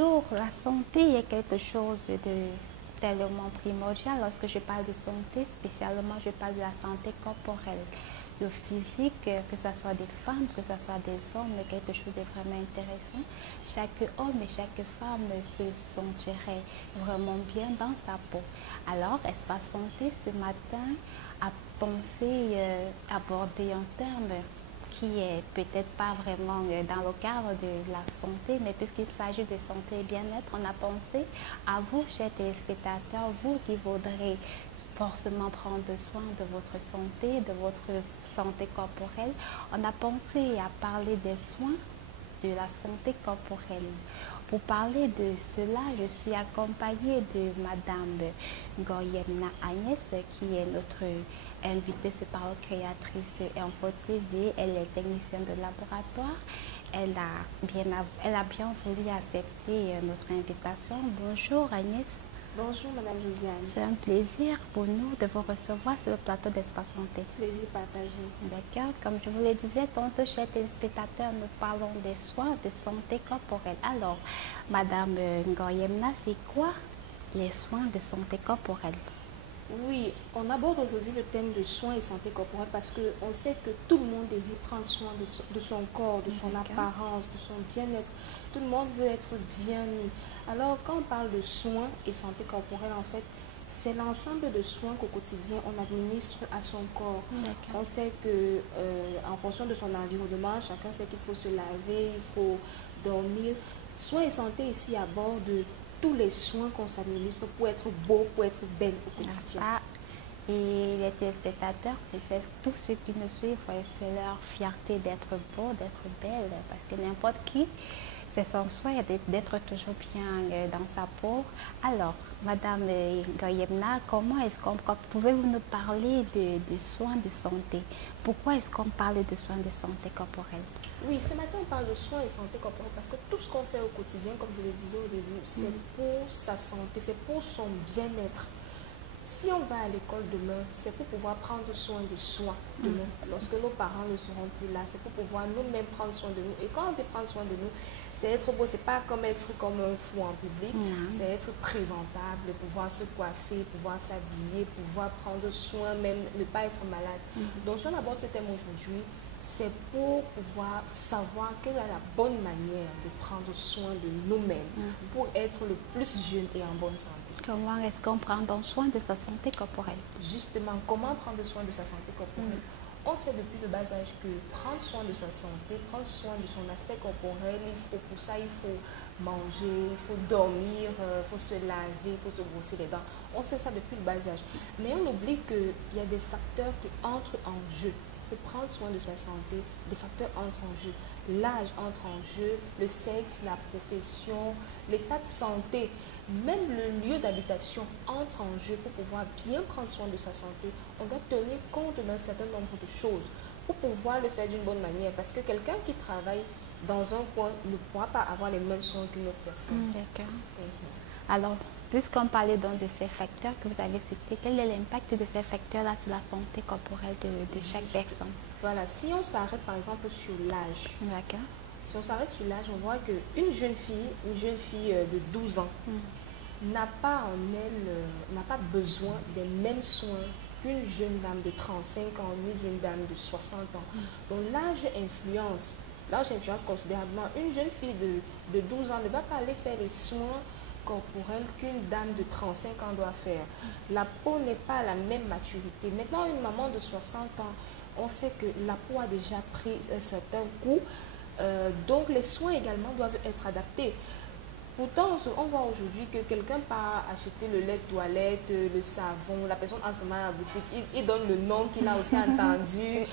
jour, la santé est quelque chose de tellement primordial. Lorsque je parle de santé, spécialement, je parle de la santé corporelle. Le physique, que ce soit des femmes, que ce soit des hommes, est quelque chose de vraiment intéressant. Chaque homme et chaque femme se sentirait vraiment bien dans sa peau. Alors, Espace Santé, ce matin, a pensé aborder un terme qui est peut-être pas vraiment dans le cadre de la santé, mais puisqu'il s'agit de santé et bien-être, on a pensé à vous, chers téléspectateurs, vous qui voudrez forcément prendre soin de votre santé, de votre santé corporelle, on a pensé à parler des soins de la santé corporelle. Pour parler de cela, je suis accompagnée de Madame Ngoyemna Agnès, qui est notre invitée, c'est par créatrice Info TV. Elle est technicienne de laboratoire. Elle a bien voulu accepter notre invitation. Bonjour Agnès. Bonjour Madame Josiane. C'est un plaisir pour nous de vous recevoir sur le plateau d'Espace Santé. Plaisir partagé. D'accord. Comme je vous le disais, tantôt, chers téléspectateurs, nous parlons des soins de santé corporelle. Alors, Madame Ngoyemna, c'est quoi les soins de santé corporelle? Oui, on aborde aujourd'hui le thème de soins et santé corporelle parce qu'on sait que tout le monde désire prendre soin de son corps, de son apparence, de son bien-être. Tout le monde veut être bien mis. Alors, quand on parle de soins et santé corporelle, en fait, c'est l'ensemble de soins qu'au quotidien, on administre à son corps. On sait que en fonction de son environnement, chacun sait qu'il faut se laver, il faut dormir. Soins et santé ici aborde tous les soins qu'on s'administre pour être beau, pour être belle au quotidien. Et les téléspectateurs, tous ceux qui nous suivent, c'est leur fierté d'être beau, d'être belle, parce que n'importe qui, c'est son souhait d'être toujours bien dans sa peau. Alors, Madame Ngoyemna, comment est-ce qu'on pouvez-vous nous parler de soins de santé? Pourquoi est-ce qu'on parle de soins de santé corporelle? Oui, ce matin, on parle de soins et santé corporelle parce que tout ce qu'on fait au quotidien, comme je le disais au début, c'est pour sa santé, c'est pour son bien-être. Si on va à l'école demain, c'est pour pouvoir prendre soin de soi demain. Lorsque nos parents ne seront plus là, c'est pour pouvoir nous-mêmes prendre soin de nous. Et quand on dit prendre soin de nous, c'est être beau, c'est pas comme être comme un fou en public, c'est être présentable, pouvoir se coiffer, pouvoir s'habiller, pouvoir prendre soin, même ne pas être malade. Donc si on aborde ce thème aujourd'hui, c'est pour pouvoir savoir quelle est la bonne manière de prendre soin de nous-mêmes pour être le plus jeune et en bonne santé. Comment est-ce qu'on prend soin de sa santé corporelle? Justement, comment prendre soin de sa santé corporelle? On sait depuis le bas âge que prendre soin de sa santé, prendre soin de son aspect corporel, pour ça, il faut manger, il faut dormir, il faut se laver, il faut se brosser les dents. On sait ça depuis le bas âge. Mais on oublie qu'il y a des facteurs qui entrent en jeu. Pour prendre soin de sa santé, des facteurs entrent en jeu. L'âge entre en jeu, le sexe, la profession, l'état de santé, même le lieu d'habitation entre en jeu pour pouvoir bien prendre soin de sa santé. On doit tenir compte d'un certain nombre de choses pour pouvoir le faire d'une bonne manière. Parce que quelqu'un qui travaille dans un coin ne pourra pas avoir les mêmes soins qu'une autre personne. D'accord. Alors, puisqu'on parlait donc de ces facteurs que vous avez cités, quel est l'impact de ces facteurs-là sur la santé corporelle de chaque personne? Voilà, si on s'arrête par exemple sur l'âge, si on s'arrête sur l'âge, on voit qu'une jeune fille de 12 ans n'a pas en elle, n'a pas besoin des mêmes soins qu'une jeune dame de 35 ans, une jeune dame de 60 ans. Donc l'âge influence considérablement. Une jeune fille de 12 ans ne va pas aller faire les soins corporels qu'une dame de 35 ans doit faire. La peau n'est pas à la même maturité. Maintenant, une maman de 60 ans, on sait que la peau a déjà pris un certain coup. Donc les soins également doivent être adaptés. Pourtant, on voit aujourd'hui que quelqu'un part acheter le lait de toilette, le savon, la personne en ce moment à la boutique, il donne le nom qu'il a aussi entendu.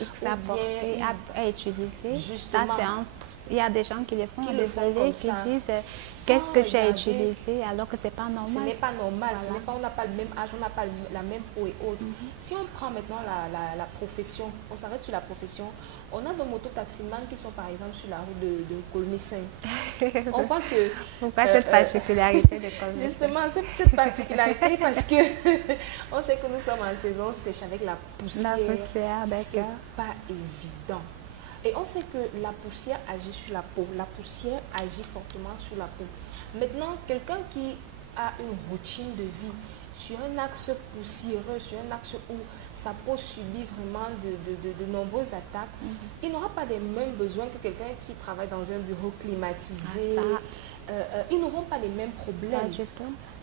à utiliser. Justement. Il y a des gens qui le font, qui disent qu'est-ce que j'ai utilisé alors que ce n'est pas normal. Ce n'est pas normal, on n'a pas le même âge, on n'a pas la même peau et autres. Si on prend maintenant la profession, on s'arrête sur la profession, on a nos mototaximans qui sont par exemple sur la route de Colmé-Saint. On voit que... Pourquoi cette particularité de Colmé-Saint? Justement, cette particularité parce que on sait que nous sommes en saison sèche avec la poussière. La poussière, c'est d'accord. pas évident. Et on sait que la poussière agit sur la peau. La poussière agit fortement sur la peau. Maintenant, quelqu'un qui a une routine de vie sur un axe poussiéreux, sur un axe où sa peau subit vraiment de nombreuses attaques, il n'aura pas les mêmes besoins que quelqu'un qui travaille dans un bureau climatisé. Ils n'auront pas les mêmes problèmes.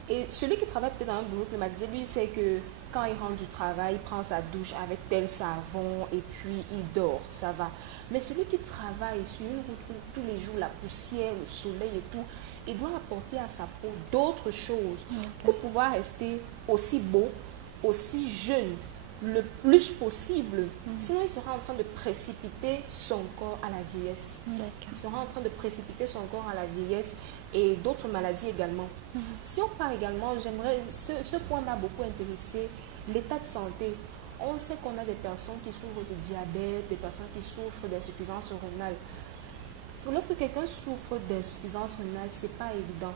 Et celui qui travaille peut-être dans un bureau climatisé, lui, sait que quand il rentre du travail, il prend sa douche avec tel savon et puis il dort, ça va. Mais celui qui travaille sur une route où tous les jours, la poussière, le soleil et tout, il doit apporter à sa peau d'autres choses pour pouvoir rester aussi beau, aussi jeune, le plus possible. Sinon, il sera en train de précipiter son corps à la vieillesse. Il sera en train de précipiter son corps à la vieillesse et d'autres maladies également. Si on parle également, j'aimerais, ce point m'a beaucoup intéressé, l'état de santé. On sait qu'on a des personnes qui souffrent de diabète, des personnes qui souffrent d'insuffisance rénale. Lorsque quelqu'un souffre d'insuffisance rénale, ce n'est pas évident.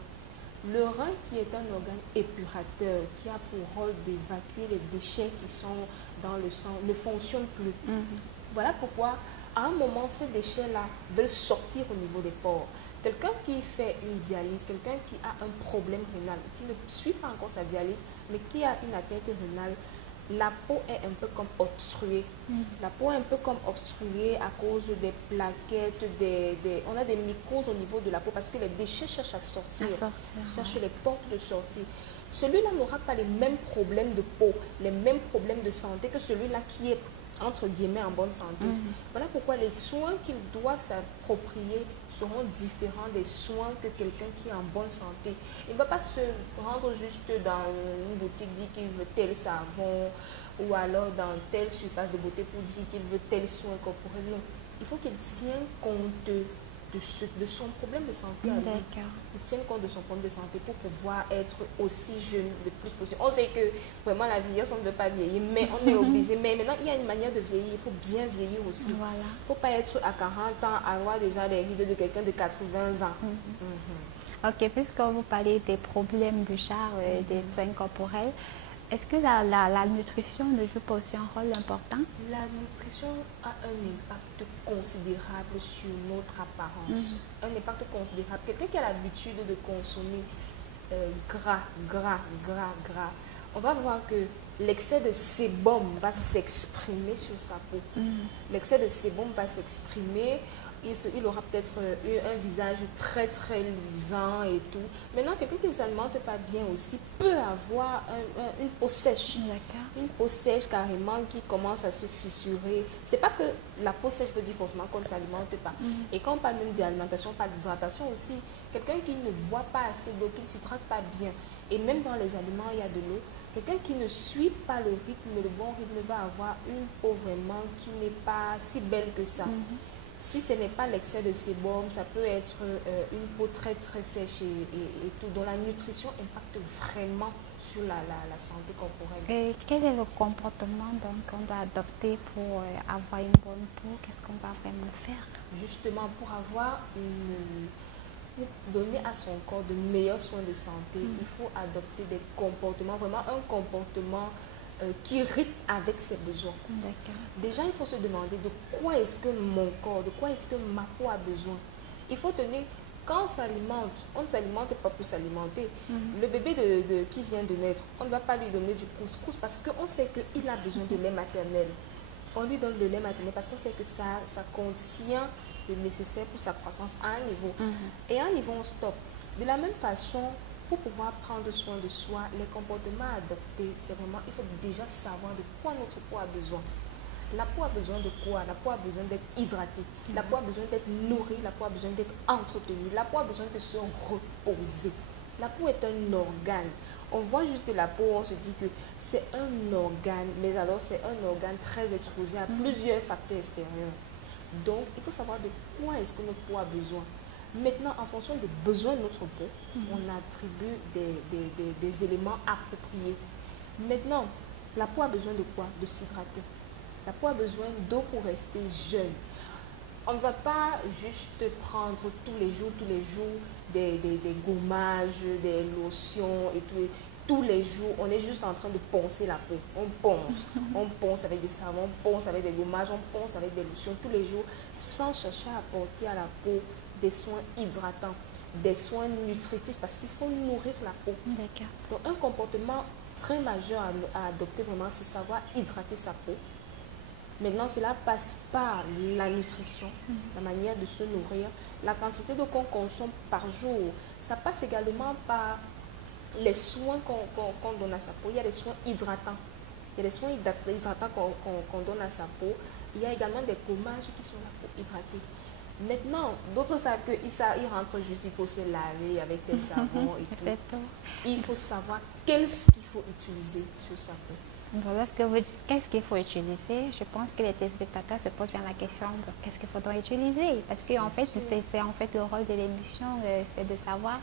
Le rein, qui est un organe épurateur, qui a pour rôle d'évacuer les déchets qui sont dans le sang, ne fonctionne plus. Voilà pourquoi, à un moment, ces déchets-là veulent sortir au niveau des pores. Quelqu'un qui fait une dialyse, quelqu'un qui a un problème rénal, qui ne suit pas encore sa dialyse, mais qui a une atteinte rénale, la peau est un peu comme obstruée. La peau est un peu comme obstruée à cause des plaquettes, on a des mycoses au niveau de la peau parce que les déchets cherchent à sortir, cherchent les portes de sortie. Celui-là n'aura pas les mêmes problèmes de peau, les mêmes problèmes de santé que celui-là qui est entre guillemets en bonne santé. Voilà pourquoi les soins qu'il doit s'approprier seront différents des soins que quelqu'un qui est en bonne santé. Il ne va pas se rendre juste dans une boutique, dire qu'il veut tel savon ou alors dans telle surface de beauté pour dire qu'il veut tel soin corporel. Non, il faut qu'il tienne compte de son problème de santé à lui. Il tient compte de son problème de santé pour pouvoir être aussi jeune le plus possible. On sait que vraiment la vieillesse, on ne veut pas vieillir, mais on est obligé. Mais maintenant, il y a une manière de vieillir. Il faut bien vieillir aussi. Il ne faut pas être à 40 ans, avoir déjà les rides de quelqu'un de 80 ans. Ok, puisque vous parlez des problèmes du genre, des soins corporels, est-ce que la nutrition ne joue pas aussi un rôle important? La nutrition a un impact considérable sur notre apparence. Un impact considérable. Quelqu'un qui a l'habitude de consommer gras, on va voir que l'excès de sébum va s'exprimer sur sa peau. L'excès de sébum va s'exprimer. Il aura peut-être un visage très luisant et tout. Maintenant, quelqu'un qui ne s'alimente pas bien aussi peut avoir une peau sèche. Une peau sèche carrément qui commence à se fissurer. C'est pas que la peau sèche veut dire forcément qu'on ne s'alimente pas. Et quand on parle même d'alimentation, on parle d'hydratation aussi. Quelqu'un qui ne boit pas assez d'eau, qui ne s'hydrate pas bien. Et même dans les aliments, il y a de l'eau. Quelqu'un qui ne suit pas le rythme, le bon rythme, va avoir une peau vraiment qui n'est pas si belle que ça. Si ce n'est pas l'excès de sébum, ça peut être une peau très sèche et tout, dont la nutrition impacte vraiment sur la santé corporelle. Et quel est le comportement qu'on doit adopter pour avoir une bonne peau? Qu'est-ce qu'on va vraiment faire? Justement, pour donner à son corps de meilleurs soins de santé, il faut adopter des comportements, vraiment un comportement qui rythme avec ses besoins. Déjà, il faut se demander de quoi est-ce que mon corps, de quoi est-ce que ma peau a besoin. Il faut tenir, quand on s'alimente, on ne s'alimente pas pour s'alimenter. Le bébé qui vient de naître, on ne va pas lui donner du couscous parce qu'on sait qu'il a besoin de lait maternel. On lui donne le lait maternel parce qu'on sait que ça contient le nécessaire pour sa croissance à un niveau. Et à un niveau, on stoppe. De la même façon, pour pouvoir prendre soin de soi, les comportements à adopter, c'est vraiment, il faut déjà savoir de quoi notre peau a besoin. La peau a besoin de quoi? La peau a besoin d'être hydratée. La peau a besoin d'être nourrie. La peau a besoin d'être entretenue. La peau a besoin de se reposer. La peau est un organe. On voit juste la peau, on se dit que c'est un organe, mais alors c'est un organe très exposé à plusieurs facteurs extérieurs. Donc, il faut savoir de quoi est-ce que notre peau a besoin. Maintenant, en fonction des besoins de notre peau, on attribue des éléments appropriés. Maintenant, la peau a besoin de quoi? De s'hydrater. La peau a besoin d'eau pour rester jeune. On ne va pas juste prendre tous les jours des gommages, des lotions et tout. tous les jours, on est juste en train de poncer la peau. On ponce avec des savons, on ponce avec des gommages, on ponce avec des lotions tous les jours, sans chercher à apporter à la peau des soins hydratants, des soins nutritifs, parce qu'il faut nourrir la peau. Donc un comportement très majeur à adopter vraiment, c'est savoir hydrater sa peau. Maintenant, cela passe par la nutrition, la manière de se nourrir, la quantité d'eau qu'on consomme par jour. Ça passe également par les soins qu'on donne à sa peau. Il y a des soins hydratants. Il y a des soins hydratants qu'on donne à sa peau. Il y a également des gommages qui sont là pour hydrater. Maintenant, d'autres savent qu'ils rentrent juste, il faut se laver avec des savons et tout. Il faut savoir qu'est-ce qu'il faut utiliser sur sa peau. Qu'est-ce qu'il faut utiliser? Je pense que les téléspectateurs se posent bien la question de qu'est-ce qu'il faudra utiliser. Parce que en fait, c'est en fait le rôle de l'émission, c'est de savoir.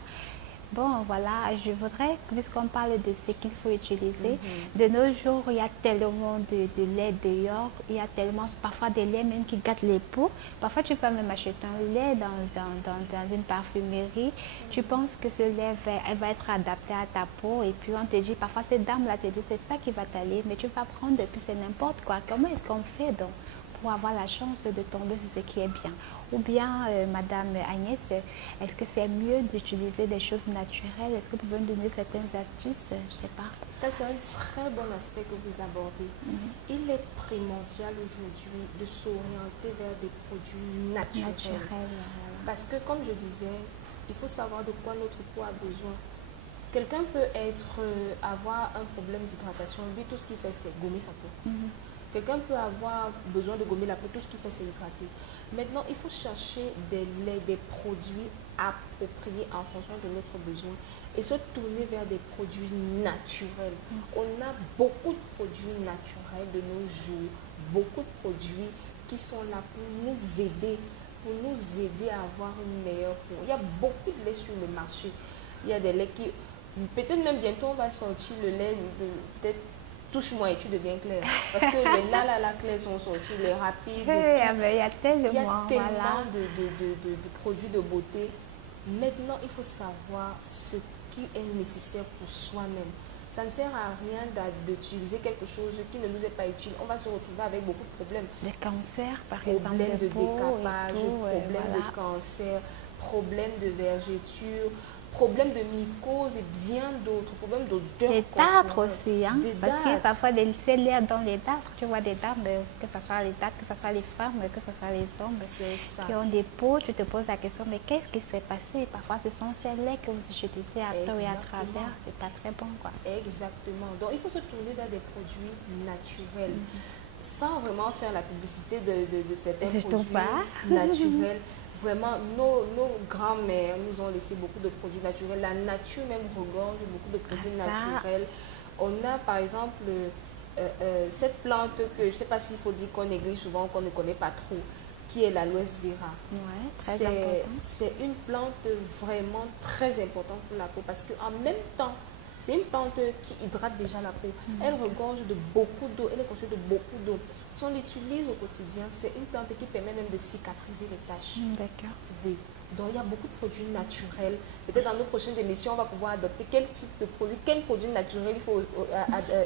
Bon, voilà, je voudrais, puisqu'on parle de ce qu'il faut utiliser, de nos jours, il y a tellement de lait dehors, il y a tellement, parfois des laits même qui gâtent les peaux. Parfois, tu peux même acheter un lait dans une parfumerie. Tu penses que ce lait va être adapté à ta peau et puis on te dit, parfois cette dame-là te dit, c'est ça qui va t'aller, mais tu vas prendre et puis c'est n'importe quoi. Comment est-ce qu'on fait donc pour avoir la chance de tomber sur ce qui est bien? Ou bien, Madame Agnès, est-ce que c'est mieux d'utiliser des choses naturelles? Est-ce que vous pouvez nous donner certaines astuces? Je ne sais pas. Ça, c'est un très bon aspect que vous abordez. Il est primordial aujourd'hui de s'orienter vers des produits naturels. Parce que, comme je disais, il faut savoir de quoi notre peau a besoin. Quelqu'un peut avoir un problème d'hydratation. Lui, tout ce qu'il fait, c'est gommer sa peau. Quelqu'un peut avoir besoin de gommer la peau, tout ce qu'il fait, c'est hydrater. Maintenant, il faut chercher des produits appropriés en fonction de notre besoin et se tourner vers des produits naturels. On a beaucoup de produits naturels de nos jours, beaucoup de produits qui sont là pour nous aider à avoir une meilleure peau. Il y a beaucoup de lait sur le marché. Il y a des laits qui... Peut-être même bientôt, on va sortir le lait peut-être touche-moi et tu deviens clair. Parce que les la clairs sont sortis, les rapides. Il y a tellement de produits de beauté. Maintenant, il faut savoir ce qui est nécessaire pour soi-même. Ça ne sert à rien d'utiliser quelque chose qui ne nous est pas utile. On va se retrouver avec beaucoup de problèmes. Des cancers, par exemple. Problèmes de décapage, problèmes de cancer, problèmes de vergeture, problèmes de mycose et bien d'autres, problèmes d'odeur. Les dartres aussi, hein? Parce que parfois, c'est l'air dans les dartres, tu vois des dartres, que ce soit les dartres, que ce soit les femmes, que ce soit les hommes qui ont des peaux, tu te poses la question, mais qu'est-ce qui s'est passé? Parfois, ce sont ces laits que vous utilisez à tort et à travers, c'est pas très bon, quoi. Exactement. Donc, il faut se tourner vers des produits naturels, sans vraiment faire la publicité de certains produits naturels. Vraiment, nos grands-mères nous ont laissé beaucoup de produits naturels. La nature même regorge beaucoup de produits naturels. On a par exemple cette plante que je ne sais pas s'il faut dire qu'on néglige souvent, qu'on ne connaît pas trop, qui est l'aloès vera. C'est une plante vraiment très importante pour la peau parce qu'en même temps, c'est une plante qui hydrate déjà la peau. Elle regorge de beaucoup d'eau, elle est constituée de beaucoup d'eau. Si on l'utilise au quotidien, c'est une plante qui permet même de cicatriser les taches. D'accord. Oui. Donc, il y a beaucoup de produits naturels. Peut-être dans nos prochaines émissions, on va pouvoir adopter quel type de produit, quel produit naturel il faut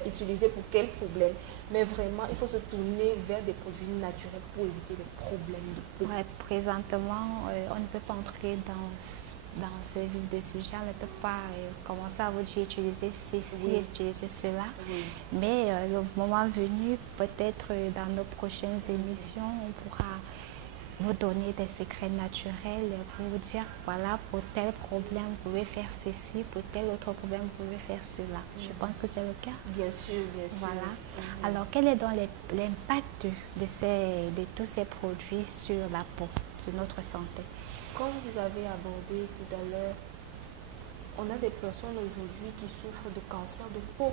utiliser pour quel problème. Mais vraiment, il faut se tourner vers des produits naturels pour éviter les problèmes de peau. Ouais, présentement, on ne peut pas entrer dans ce vif de sujet, on ne peut pas commencer à vous dire utiliser ceci, utiliser cela. Mais le moment venu, peut-être dans nos prochaines émissions, on pourra vous donner des secrets naturels pour vous dire, voilà, pour tel problème, vous pouvez faire ceci, pour tel autre problème, vous pouvez faire cela. Je pense que c'est le cas. Bien sûr, bien sûr. Voilà. Alors, quel est donc l'impact de tous ces produits sur la peau, sur notre santé? Comme vous avez abordé tout à l'heure, on a des personnes aujourd'hui qui souffrent de cancer de peau.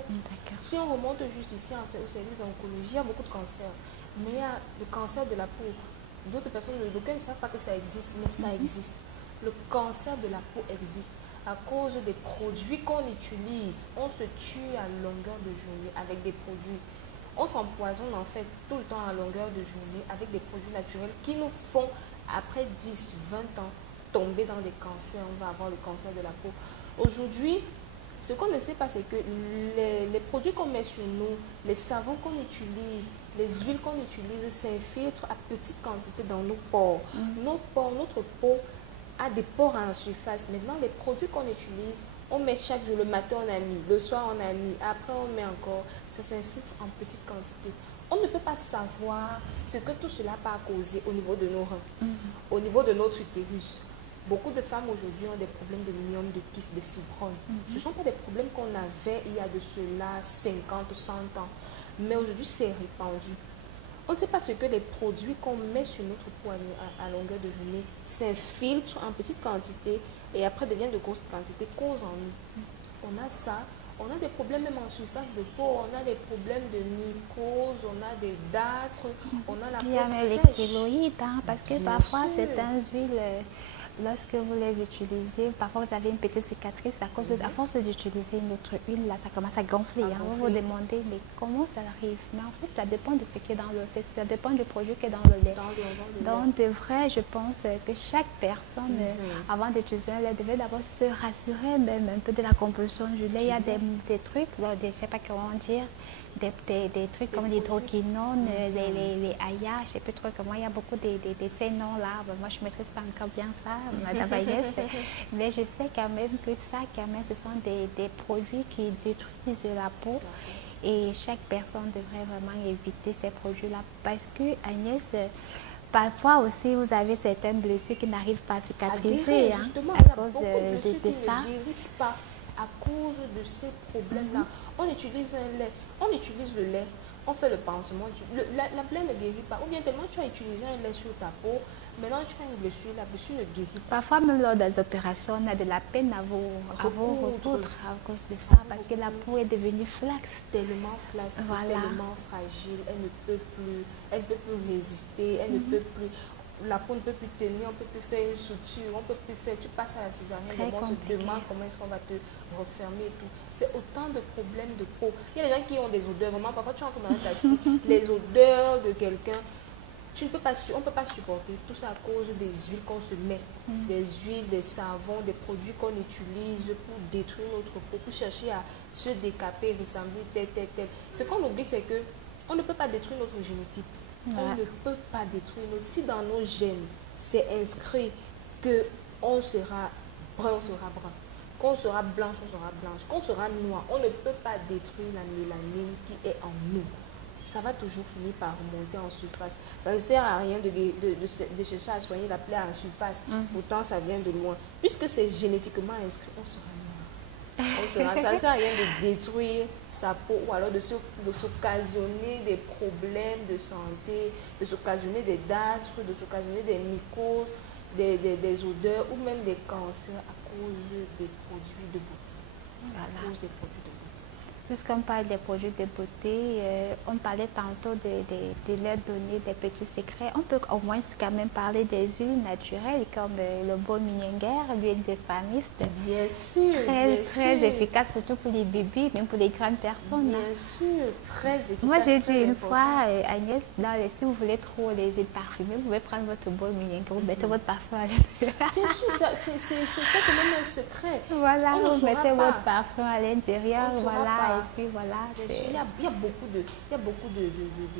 Si on remonte juste ici au service d'oncologie, il y a beaucoup de cancers. Mais il y a le cancer de la peau. D'autres personnes, d'aucuns ne savent pas que ça existe, mais ça existe. Le cancer de la peau existe. À cause des produits qu'on utilise, on se tue à longueur de journée avec des produits. On s'empoisonne en fait tout le temps à longueur de journée avec des produits naturels qui nous font, après 10, 20 ans, tomber dans des cancers. On va avoir le cancer de la peau. Aujourd'hui, Ce qu'on ne sait pas, c'est que les produits qu'on met sur nous, les savons qu'on utilise, les huiles qu'on utilise s'infiltrent à petite quantité dans nos pores. Nos pores, notre peau a des pores en surface. Maintenant, les produits qu'on utilise, on met chaque jour, le matin on a mis, le soir on a mis, après on met encore, ça s'infiltre en petite quantité. On ne peut pas savoir ce que tout cela peut causer au niveau de nos reins, au niveau de notre utérus. Beaucoup de femmes aujourd'hui ont des problèmes de myome, de kyste, de fibromes. Ce ne sont pas des problèmes qu'on avait il y a de cela 50 ou 100 ans. Mais aujourd'hui, c'est répandu. On ne sait pas ce que les produits qu'on met sur notre peau à longueur de journée s'infiltrent en petite quantité et après deviennent de grosses quantités, causent en nous. On a ça. On a des problèmes même en surface de peau, on a des problèmes de mycose, on a des dartres, on a la peau sèche. Il y a les kéloïdes, hein, parce que Bien parfois sûr. certaines huiles, lorsque vous les utilisez, parfois vous avez une petite cicatrice à cause à force d'utiliser une autre huile, là, ça commence à gonfler. Vous vous demandez, mais comment ça arrive? Mais en fait, ça dépend de ce qui est dans le lait, ça dépend du produit qui est dans le lait. Donc, de vrai, je pense que chaque personne, avant d'utiliser un lait, devait d'abord se rassurer même un peu de la composition du lait. Il y a des trucs, là, je ne sais pas comment dire, des trucs comme l'hydroquinone, les AIA, je ne sais plus trop comment, il y a beaucoup de ces noms-là. Moi, je ne maîtrise pas encore bien ça, Madame Agnès, mais je sais quand même que ça, quand même, ce sont des produits qui détruisent la peau. Et chaque personne devrait vraiment éviter ces produits-là parce que, Agnès, parfois aussi, vous avez certaines blessures qui n'arrivent pas à cicatriser à cause de ça. Ne guérissent pas à cause de ces problèmes-là. On utilise un lait, on utilise le lait, on fait le pansement. La plaie ne guérit pas. Ou bien tellement tu as utilisé un lait sur ta peau, maintenant tu as une blessure, la blessure ne guérit pas. Parfois, même lors des opérations, on a de la peine à vous recoudre à cause de ça, parce que la peau est devenue flasque. Tellement flasque, tellement fragile, elle ne peut plus résister, elle ne peut plus. La peau ne peut plus tenir, on ne peut plus faire une suture, on ne peut plus faire, tu passes à la césarienne, on se demande comment est-ce qu'on va te refermer et tout. C'est autant de problèmes de peau. Il y a des gens qui ont des odeurs, vraiment, parfois tu entres dans un taxi, les odeurs de quelqu'un, on ne peut pas supporter. Tout ça à cause des huiles qu'on se met, des huiles, des savons, des produits qu'on utilise pour détruire notre peau, pour chercher à se décaper, ressembler tel. Ce qu'on oublie, c'est qu'on ne peut pas détruire notre génotype. On ne peut pas détruire notre... Si dans nos gènes, c'est inscrit qu'on sera brun, on sera brun. Qu'on sera blanche, on sera blanche. Qu'on sera noir, on ne peut pas détruire la mélanine qui est en nous. Ça va toujours finir par remonter en surface. Ça ne sert à rien de chercher à soigner la plaie en surface. Pourtant, ça vient de loin. Puisque c'est génétiquement inscrit, on sera noir. Ça ne sert à rien de détruire sa peau ou alors de s'occasionner des problèmes de santé, de s'occasionner des dartres, de s'occasionner des mycoses, des odeurs ou même des cancers à cause des produits de beauté. À cause des produits de beauté. Puisqu'on parle des produits de beauté, on parlait tantôt de leur donner des petits secrets. On peut au moins quand même parler des huiles naturelles comme le baume Mienguer, l'huile de famiste. Bien sûr, très efficace, surtout pour les bébés, même pour les grandes personnes. Bien sûr, très efficace. Moi, j'ai dit une fois, Agnès, si vous voulez trop les huiles parfumées, vous pouvez prendre votre baume Mienguer, vous mettez votre parfum à l'intérieur. Bien sûr, ça c'est même un secret. Voilà, vous mettez votre parfum à l'intérieur, voilà. Et puis voilà. Il y a beaucoup de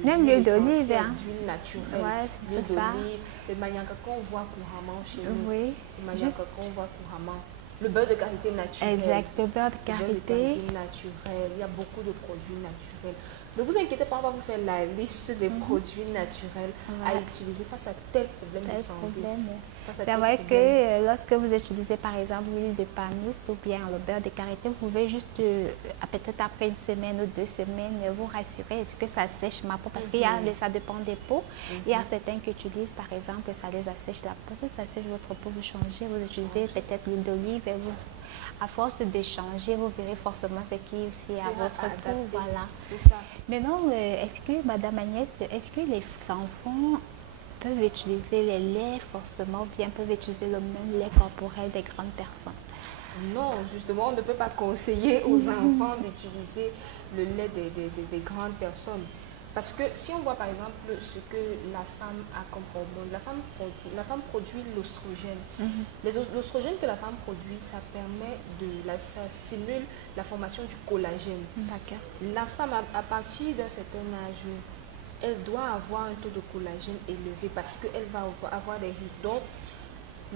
même l'huile d'olive, d'huile naturelle. Ouais, l'huile d'olive, le maniaca qu'on voit couramment chez nous. Oui. Le maniaca qu'on voit couramment. Le beurre de karité naturel. Exact, le beurre de karité. Naturel. Il y a beaucoup de produits naturels. Ne vous inquiétez pas, on va vous faire la liste des produits naturels à utiliser face à tel problème de santé. C'est vrai que lorsque vous utilisez par exemple l'huile de palmiste ou bien le beurre de karité, vous pouvez juste, peut-être après une semaine ou 2 semaines, vous rassurer, est-ce que ça sèche ma peau? Parce que ça dépend des peaux. Il y a certains qui utilisent par exemple, ça les assèche la peau. Si ça sèche votre peau, vous changez, vous utilisez peut-être l'huile d'olive et vous... À force d'échanger, vous verrez forcément ce qui est aussi à votre peau. Voilà. C'est ça. Maintenant, est-ce que, Madame Agnès, est-ce que les enfants peuvent utiliser les laits forcément ou bien peuvent utiliser le même lait corporel des grandes personnes? Non, justement, on ne peut pas conseiller aux enfants d'utiliser le lait des grandes personnes. Parce que si on voit par exemple ce que la femme a comme hormone, la femme produit l'oestrogène. L'oestrogène que la femme produit, ça ça stimule la formation du collagène. La femme, à partir d'un certain âge, elle doit avoir un taux de collagène élevé parce qu'elle va avoir des rides. Donc,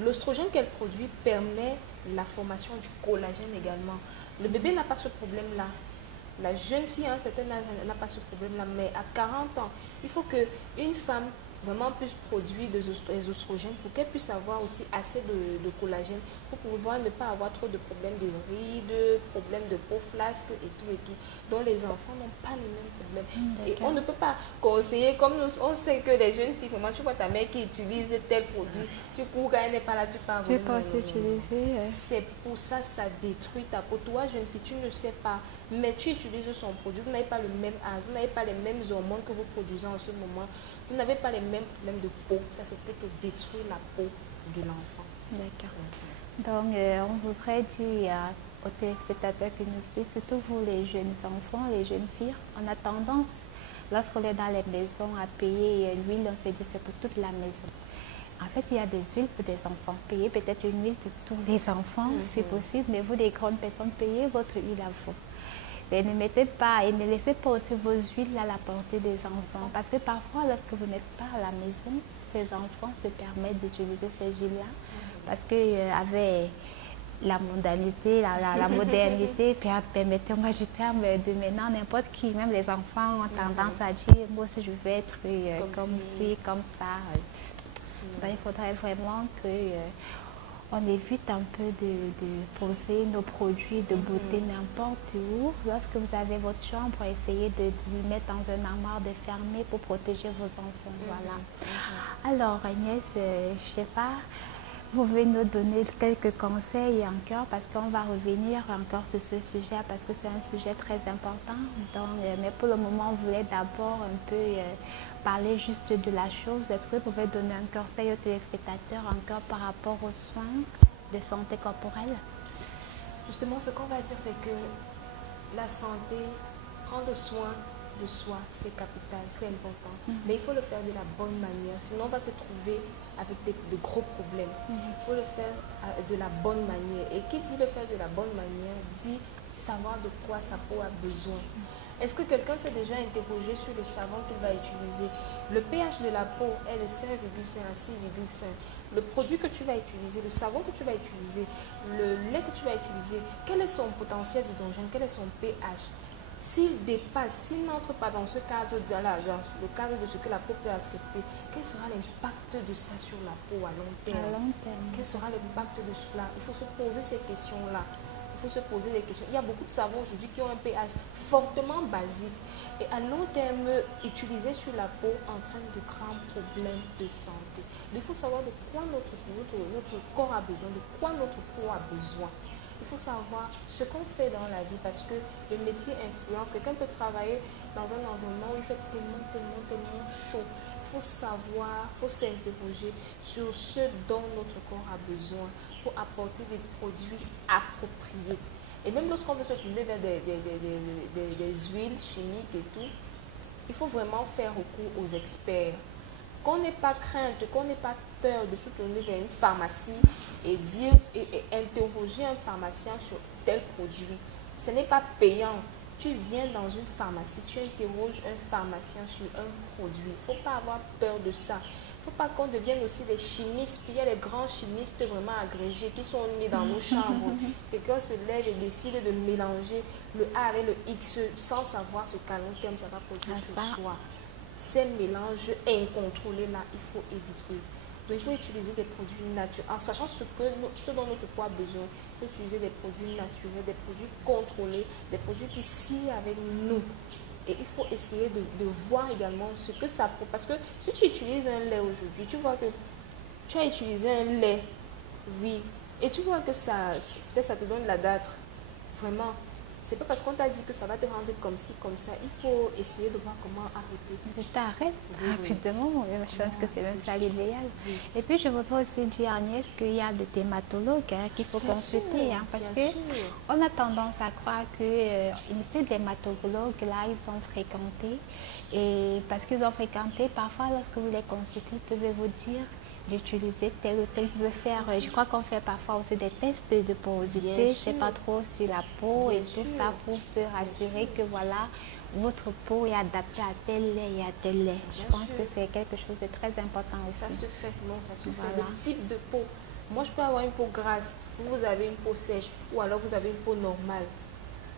l'oestrogène qu'elle produit permet la formation du collagène également. Le bébé n'a pas ce problème-là. La jeune fille à un certain âge n'a pas ce problème-là, mais à 40 ans, il faut qu'une femme vraiment puisse produire des oestrogènes pour qu'elle puisse avoir aussi assez de collagène pour pouvoir ne pas avoir trop de problèmes de rides, problèmes de peau flasque et tout et tout. Donc les enfants n'ont pas les mêmes problèmes. Et on ne peut pas conseiller, comme on sait que les jeunes filles, comment tu vois ta mère qui utilise tel produit, tu cours quand elle n'est pas là, tu pars. Tu penses utiliser. C'est pour ça, ça détruit ta peau. Toi, jeune fille, tu ne sais pas, mais tu utilises son produit, vous n'avez pas le même âge, vous n'avez pas les mêmes hormones que vous produisez en ce moment, vous n'avez pas les mêmes problèmes de peau, ça c'est plutôt détruire la peau de l'enfant. D'accord. Donc, on voudrait dire aux téléspectateurs qui nous suivent, surtout vous les jeunes enfants, les jeunes filles, on a tendance, lorsqu'on est dans les maisons, à payer l'huile, on se dit c'est pour toute la maison. En fait, il y a des huiles pour des enfants. Payez peut-être une huile pour tous les enfants, c'est possible, mais vous, les grandes personnes, payez votre huile à vous. Et ne mettez pas, et ne laissez pas aussi vos huiles à la portée des enfants. Parce que parfois, lorsque vous n'êtes pas à la maison, ces enfants se permettent d'utiliser ces huiles-là. Parce qu'avec la modernité, la modernité, permettez-moi du terme de maintenant, n'importe qui, même les enfants ont tendance à dire, moi aussi je vais être comme ci, comme ça. Donc, il faudrait vraiment que on évite un peu de poser nos produits de beauté n'importe où. Lorsque vous avez votre chambre, essayez de les mettre dans un armoire de fermé pour protéger vos enfants. Voilà. Alors Agnès, je ne sais pas, vous pouvez nous donner quelques conseils encore parce qu'on va revenir encore sur ce sujet parce que c'est un sujet très important. Donc, mais pour le moment, on voulait d'abord un peu parler juste de la chose. Est-ce que vous pouvez donner un conseil aux téléspectateurs encore par rapport aux soins de santé corporelle? Justement, ce qu'on va dire, c'est que la santé, prendre soin de soi, c'est capital, c'est important. Mais il faut le faire de la bonne manière, sinon on va se trouver avec de gros problèmes. Il faut le faire de la bonne manière. Et qui dit le faire de la bonne manière, dit savoir de quoi sa peau a besoin. Est-ce que quelqu'un s'est déjà interrogé sur le savon qu'il va utiliser? Le pH de la peau est de 5,5 à 6,5. Le produit que tu vas utiliser, le savon que tu vas utiliser, le lait que tu vas utiliser, quel est son potentiel d'hydrogène, quel est son pH? S'il dépasse, s'il n'entre pas dans ce cadre, dans le cadre de ce que la peau peut accepter, quel sera l'impact de ça sur la peau à long terme? Quel sera l'impact de cela? Il faut se poser ces questions-là. Il faut se poser des questions. Il y a beaucoup de savons aujourd'hui qui ont un pH fortement basique et à long terme, utilisés sur la peau entraîne de grands problèmes de santé. Il faut savoir de quoi notre corps a besoin, de quoi notre peau a besoin. Il faut savoir ce qu'on fait dans la vie parce que le métier influence. Quelqu'un peut travailler dans un environnement où il fait tellement chaud. Il faut savoir, il faut s'interroger sur ce dont notre corps a besoin pour apporter des produits appropriés. Et même lorsqu'on veut se tourner vers des huiles chimiques et tout, il faut vraiment faire recours aux experts. Qu'on n'ait pas crainte, qu'on n'ait pas peur de se tourner vers une pharmacie et interroger un pharmacien sur tel produit. Ce n'est pas payant. Tu viens dans une pharmacie, tu interroges un pharmacien sur un produit. Il ne faut pas avoir peur de ça. Il ne faut pas qu'on devienne aussi des chimistes. Puis il y a les grands chimistes vraiment agrégés qui sont nés dans nos chambres. Quelqu'un se lève et décide de mélanger le A avec le X sans savoir ce qu'à long terme ça va produire sur soi. Ces mélanges incontrôlés-là, il faut éviter. Donc, il faut utiliser des produits naturels. En sachant ce dont notre peau a besoin, il faut utiliser des produits naturels, des produits contrôlés, des produits qui sillent avec nous. Et il faut essayer de voir également ce que ça peut. Parce que si tu utilises un lait aujourd'hui, tu vois que tu as utilisé un lait, oui, et tu vois que ça te donne la date. Vraiment, c'est pas parce qu'on t'a dit que ça va te rendre comme ci, comme ça. Il faut essayer de voir comment arrêter. Je t'arrête rapidement. Je pense que c'est même ça l'idéal. Oui. Et puis, je voudrais aussi dire, Agnès, qu'il y a des dermatologues qu'il faut consulter. Parce qu'on a tendance à croire que ces dermatologues-là, ils ont fréquenté. Et parce qu'ils ont fréquenté, parfois, lorsque vous les consultez, ils peuvent vous dire d'utiliser tel ou tel. Vous pouvez faire, je crois qu'on fait parfois aussi des tests de porosité, c'est pas trop sur la peau et tout ça pour se rassurer que voilà, votre peau est adaptée à tel lait et à tel lait. Je pense que c'est quelque chose de très important aussi. Ça se fait, non, ça se fait. Le type de peau. Moi, je peux avoir une peau grasse, vous avez une peau sèche ou alors vous avez une peau normale.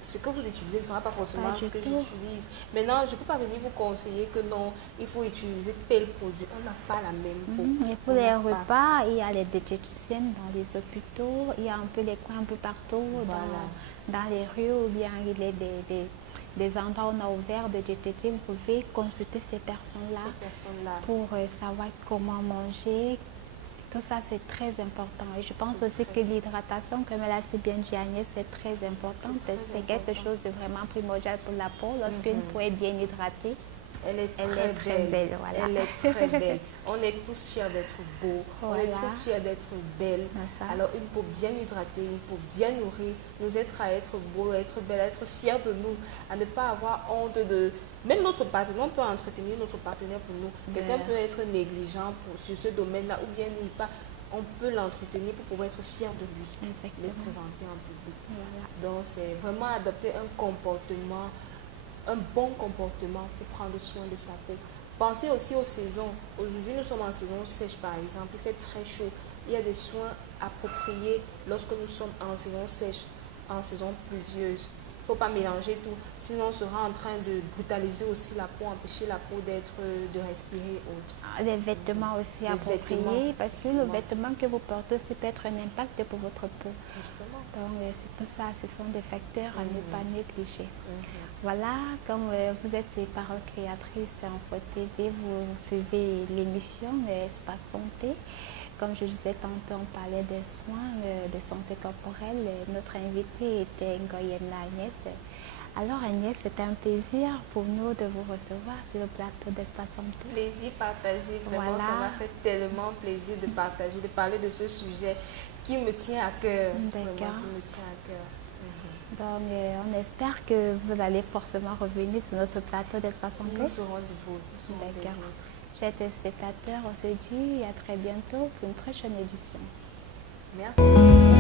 Ce que vous utilisez ne sera pas forcément ce que j'utilise. Maintenant, je ne peux pas venir vous conseiller que non, il faut utiliser tel produit. On n'a pas la même peau. Et pour les repas, il y a les diététiciennes dans les hôpitaux, il y a un peu les coins un peu partout, dans les rues, ou bien il y a des endroits où on a ouvert de diététique. Vous pouvez consulter ces personnes-là pour savoir comment manger. Tout ça, c'est très important. Et je pense aussi que l'hydratation, comme elle a si bien dit Agnès, c'est très important. C'est quelque chose de vraiment primordial pour la peau. Lorsqu'une peau est bien hydratée, elle est très belle. Voilà. Elle est très belle. On est tous fiers d'être beaux. On est tous fiers d'être belles. Alors, une peau bien hydratée, une peau bien nourrie, nous être à être beau, à être belle, à être fiers de nous, à ne pas avoir honte de... Même notre partenaire, on peut entretenir notre partenaire pour nous. Quelqu'un peut être négligent sur ce domaine-là ou bien pas. On peut l'entretenir pour pouvoir être fier de lui, le présenter en public. Donc, c'est vraiment adopter un comportement, un bon comportement pour prendre soin de sa peau. Pensez aussi aux saisons. Aujourd'hui, nous sommes en saison sèche, par exemple. Il fait très chaud. Il y a des soins appropriés lorsque nous sommes en saison sèche, en saison pluvieuse. Il ne faut pas mélanger tout, sinon on sera en train de brutaliser aussi la peau, empêcher la peau de respirer autre. Les vêtements aussi appropriés, parce que le vêtement que vous portez aussi peut être un impact pour votre peau. Justement. Donc c'est tout ça, ce sont des facteurs à ne pas négliger. Voilà, comme vous êtes les paroles créatrices en Info TV, vous suivez l'émission Espace Santé. Comme je disais tantôt, on parlait des soins de santé corporelle. Notre invitée était Ngoyena Agnès. Alors Agnès, c'était un plaisir pour nous de vous recevoir sur le plateau d'Espace Santé. Plaisir partagé, vraiment, ça m'a fait tellement plaisir de partager, de parler de ce sujet qui me tient à cœur. D'accord. Qui me tient à cœur. Donc, on espère que vous allez forcément revenir sur notre plateau d'Espace Santé. Nous serons de vous. D'accord. Chers téléspectateurs, on se dit à très bientôt pour une prochaine édition. Merci.